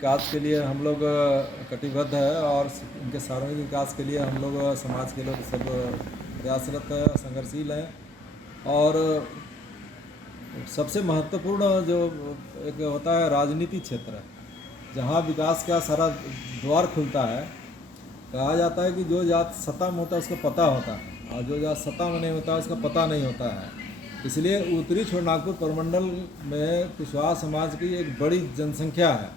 विकास के लिए हम लोग कटिबद्ध है और उनके सार्वजनिक विकास के लिए हम लोग समाज के लोग सब प्रयासरत है, संघर्षशील हैं। और सबसे महत्वपूर्ण जो एक होता है राजनीति क्षेत्र, जहाँ विकास का सारा द्वार खुलता है। कहा जाता है कि जो जात सत्ता में होता है उसको पता होता है और जो जात सत्ता में नहीं होता है उसका पता नहीं होता है। इसलिए उत्तरी छोटानागपुर प्रमंडल में कुशवाहा समाज की एक बड़ी जनसंख्या है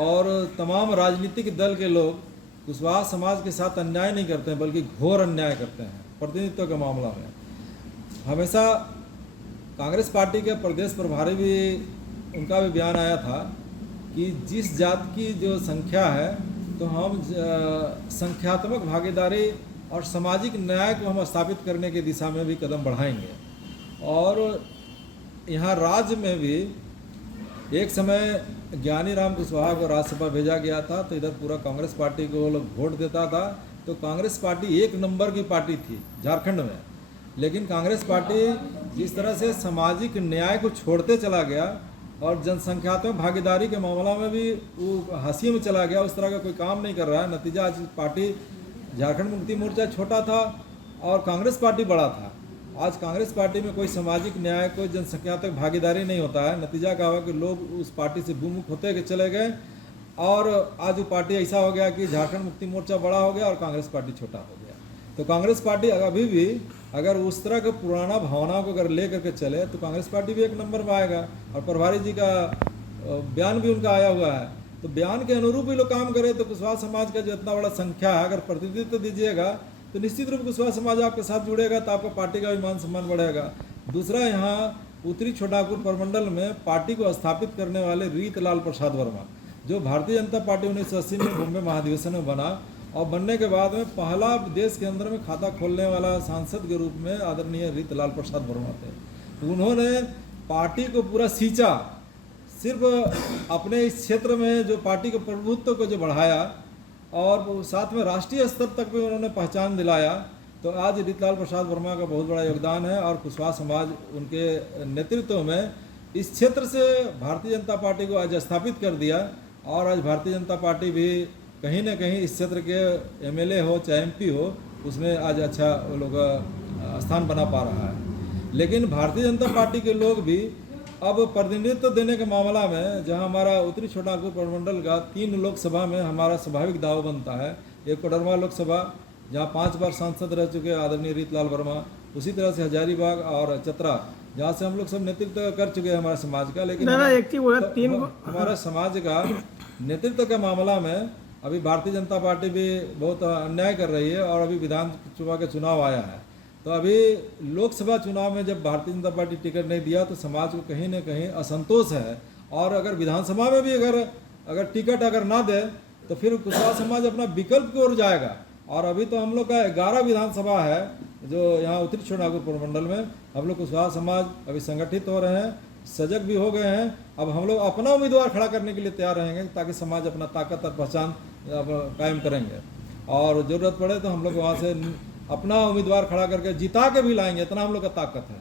और तमाम राजनीतिक दल के लोग कुशवाहा समाज के साथ अन्याय नहीं करते हैं, बल्कि घोर अन्याय करते हैं प्रतिनिधित्व के मामला में। हमेशा कांग्रेस पार्टी के प्रदेश प्रभारी भी उनका भी बयान आया था कि जिस जात की जो संख्या है तो हम संख्यात्मक भागीदारी और सामाजिक न्याय को हम स्थापित करने की दिशा में भी कदम बढ़ाएंगे। और यहाँ राज्य में भी एक समय ज्ञानी राम कुशवाहा को राज्यसभा भेजा गया था तो इधर पूरा कांग्रेस पार्टी को लोग वोट देता था। तो कांग्रेस पार्टी एक नंबर की पार्टी थी झारखंड में, लेकिन कांग्रेस पार्टी जिस तरह से सामाजिक न्याय को छोड़ते चला गया और जनसंख्यात्मक भागीदारी के मामला में भी वो हाशिए में चला गया, उस तरह का कोई काम नहीं कर रहा है। नतीजा आज पार्टी झारखंड मुक्ति मोर्चा छोटा था और कांग्रेस पार्टी बड़ा था। आज कांग्रेस पार्टी में कोई सामाजिक न्याय, कोई जनसंख्यात्मक भागीदारी नहीं होता है। नतीजा क्या हुआ कि लोग उस पार्टी से विमुख होते चले गए और आज वो पार्टी ऐसा हो गया कि झारखंड मुक्ति मोर्चा बड़ा हो गया और कांग्रेस पार्टी छोटा हो गया। तो कांग्रेस पार्टी अभी भी अगर उस तरह के पुराना भावनाओं को अगर ले करके चले तो कांग्रेस पार्टी भी एक नंबर में आएगा। और प्रभारी जी का बयान भी उनका आया हुआ है, तो बयान के अनुरूप ही लोग काम करें तो कुशवाहा समाज का जो इतना बड़ा संख्या है, अगर प्रतिनिधित्व दीजिएगा तो निश्चित रूप कुशवाहा समाज आपके साथ जुड़ेगा तो आपका पार्टी का भी मान सम्मान बढ़ेगा। दूसरा, यहाँ उत्तरी छोटानागपुर प्रमंडल में पार्टी को स्थापित करने वाले रीतलाल प्रसाद वर्मा, जो भारतीय जनता पार्टी 1980 में बॉम्बे महाधिवेशन में बना और बनने के बाद में पहला देश के अंदर में खाता खोलने वाला सांसद के रूप में आदरणीय रीतलाल प्रसाद वर्मा थे। तो उन्होंने पार्टी को पूरा सींचा, सिर्फ अपने इस क्षेत्र में जो पार्टी के प्रभुत्व को जो बढ़ाया और साथ में राष्ट्रीय स्तर तक भी उन्होंने पहचान दिलाया। तो आज रीतलाल प्रसाद वर्मा का बहुत बड़ा योगदान है और कुशवाहा समाज उनके नेतृत्व में इस क्षेत्र से भारतीय जनता पार्टी को आज स्थापित कर दिया। और आज भारतीय जनता पार्टी भी कहीं ना कहीं इस क्षेत्र के एमएलए हो चाहे एमपी हो, उसमें आज अच्छा वो लोग स्थान बना पा रहा है। लेकिन भारतीय जनता पार्टी के लोग भी अब प्रतिनिधित्व देने के मामला में, जहां हमारा उत्तरी छोटानागपुर प्रमंडल का 3 लोकसभा में हमारा स्वाभाविक दाव बनता है। एक कोडरमा लोकसभा जहां 5 बार सांसद रह चुके आदरणीय रीतलाल वर्मा, उसी तरह से हजारीबाग और चतरा जहाँ से हम लोग सब नेतृत्व कर चुके हैं हमारे समाज का। लेकिन हमारा समाज का नेतृत्व के मामला में अभी भारतीय जनता पार्टी भी बहुत अन्याय कर रही है। और अभी विधानसभा का चुनाव आया है, तो अभी लोकसभा चुनाव में जब भारतीय जनता पार्टी टिकट नहीं दिया तो समाज को कहीं ना कहीं असंतोष है। और अगर विधानसभा में भी अगर टिकट अगर ना दे तो फिर कुशवाहा समाज अपना विकल्प की ओर जाएगा। और अभी तो हम लोग का 11 विधानसभा है जो यहाँ उत्तरी छोटानागपुर प्रमंडल में। हम लोग कुशवाहा समाज अभी संगठित हो रहे हैं, सजग भी हो गए हैं। अब हम लोग अपना उम्मीदवार खड़ा करने के लिए तैयार रहेंगे ताकि समाज अपना ताकत और पहचान कायम करेंगे। और ज़रूरत पड़े तो हम लोग वहाँ से अपना उम्मीदवार खड़ा करके जिता के भी लाएंगे, इतना हम लोग का ताकत है।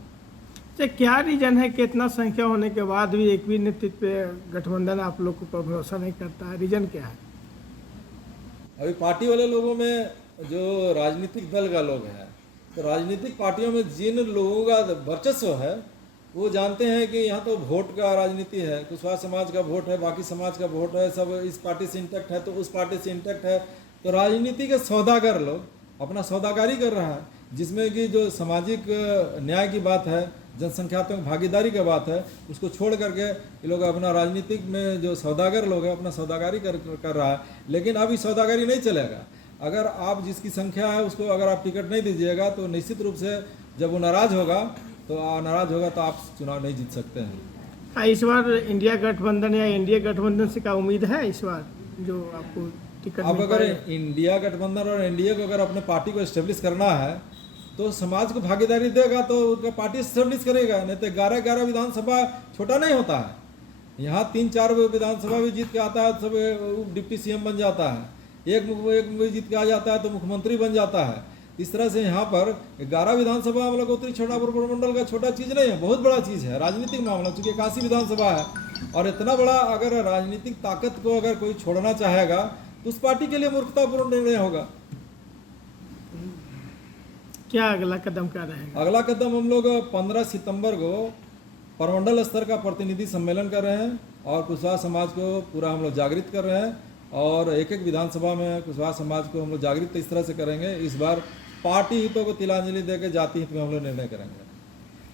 तो क्या रीजन है कि इतना संख्या होने के बाद भी एक भी नेतृत्व पे गठबंधन आप लोग को भरोसा नहीं करता है? रीजन क्या है? अभी पार्टी वाले लोगों में जो राजनीतिक दल का लोग हैं, तो राजनीतिक पार्टियों में जिन लोगों का वर्चस्व है वो जानते हैं कि यहाँ तो वोट का राजनीति है, कुशवाहा समाज का वोट है, बाकी समाज का वोट है, सब इस पार्टी से इंटैक्ट है तो उस पार्टी से इंटैक्ट है। तो राजनीति के सौदागर लोग अपना सौदाकारी कर रहा है, जिसमें कि जो सामाजिक न्याय की बात है, जनसंख्यात्मक भागीदारी की बात है, उसको छोड़ करके ये लोग अपना राजनीतिक में जो सौदागर लोग हैं अपना सौदाकारी कर रहा है। लेकिन अब ये सौदाकारी नहीं चलेगा। अगर आप जिसकी संख्या है उसको अगर आप टिकट नहीं दीजिएगा तो निश्चित रूप से जब वो नाराज़ होगा तो आप चुनाव नहीं जीत सकते हैं। इस बार इंडिया गठबंधन या एनडीए गठबंधन से क्या उम्मीद है इस बार जो आपको टिकट? अब अगर इंडिया गठबंधन और एनडीए को अगर अपने पार्टी को एस्टेब्लिश करना है तो समाज को भागीदारी देगा तो उनका पार्टी एस्टेब्लिश करेगा। नहीं तो 11 विधानसभा छोटा नहीं होता है। यहाँ 3-4 विधानसभा भी जीत के आता है, सब डिप्टी सीएम बन जाता है। एक जीत के आ जाता है तो मुख्यमंत्री बन जाता है। इस तरह से यहाँ पर 11 विधानसभा हम लोग उत्तरी छोटापुर प्रमंडल का छोटा चीज़ नहीं है, बहुत बड़ा चीज़ है राजनीतिक मामला, चूँकि 81 विधानसभा है और इतना बड़ा अगर राजनीतिक ताकत को अगर कोई छोड़ना चाहेगा तो उस पार्टी के लिए मूर्खतापूर्ण निर्णय होगा। क्या अगला कदम क्या रहेगा? अगला कदम हम लोग 15 सितंबर को प्रमंडल स्तर का प्रतिनिधि सम्मेलन कर रहे हैं और कुशवाहा समाज को पूरा हम लोग जागृत कर रहे हैं और एक एक विधानसभा में कुशवाहा समाज को हम लोग जागृत इस तरह से करेंगे। इस बार पार्टी हितों को तिलांजलि देकर जाति हित में हम लोग निर्णय करेंगे।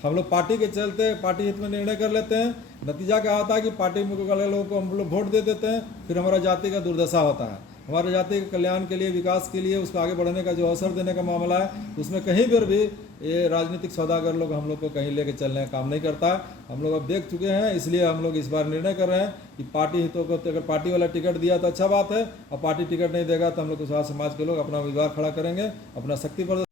हम लोग पार्टी के चलते पार्टी हित में निर्णय कर लेते हैं, नतीजा क्या होता है कि पार्टी में वाले लोगों को हम लोग वोट दे देते हैं, फिर हमारा जाति का दुर्दशा होता है। हमारे जाति के कल्याण के लिए, विकास के लिए, उसको आगे बढ़ने का जो अवसर देने का मामला है, उसमें कहीं पर भी ये राजनीतिक सौदागर लोग हम लोग को कहीं लेके चलने का काम नहीं करता है। हम लोग अब देख चुके हैं, इसलिए हम लोग इस बार निर्णय कर रहे हैं कि पार्टी हितों को, अगर पार्टी वाला टिकट दिया तो अच्छा बात है, और पार्टी टिकट नहीं देगा तो हम लोग कुशवाहा समाज के लोग अपना उम्मीदवार खड़ा करेंगे, अपना शक्ति प्रदर्शन